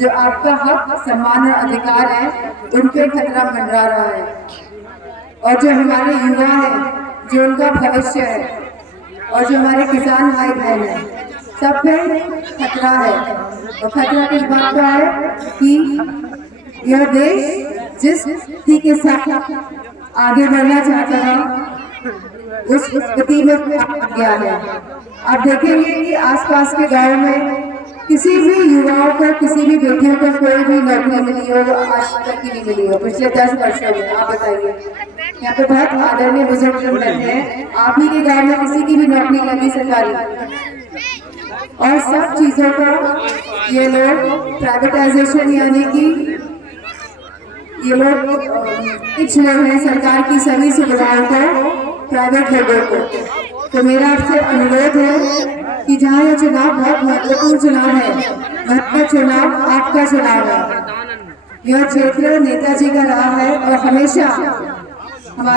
जो आपका हक, सम्मान और अधिकार है, उन पे खतरा मंडरा रहा है। और जो हमारे युवा हैं, जो उनका भविष्य है, और जो हमारे किसान भाई बहन हैं, सब पे खतरा है। और खतरा किस बात का है कि यह देश जिस गति के साथ आगे बढ़ना चाहता है, उस गति में गया है। आप देखेंगे कि आसपास के गांव में किसी भी युवाओं को, किसी भी बेटियों को कोई भी नौकरी मिली हो, आज तक की नहीं मिली हो पिछले 10 वर्षों में। आप बताइए, यहाँ पे बहुत आदरणीय बुजुर्ग लोग बैठे हैं, आप ही के गांव में किसी की भी नौकरी लगी सरकारी? और सब चीजों को ये लोग प्राइवेटाइजेशन, यानी कि ये लोग कुछ लोग हैं सरकार की सभी सुविधाओं को प्राइवेट लोगों को। तो मेरा आपसे अनुरोध है कि जहाँ यह चुनाव बहुत महत्वपूर्ण चुनाव है, महत्वपूर्ण चुनाव आपका चुनाव है, यह क्षेत्र नेताजी का रहा है और हमेशा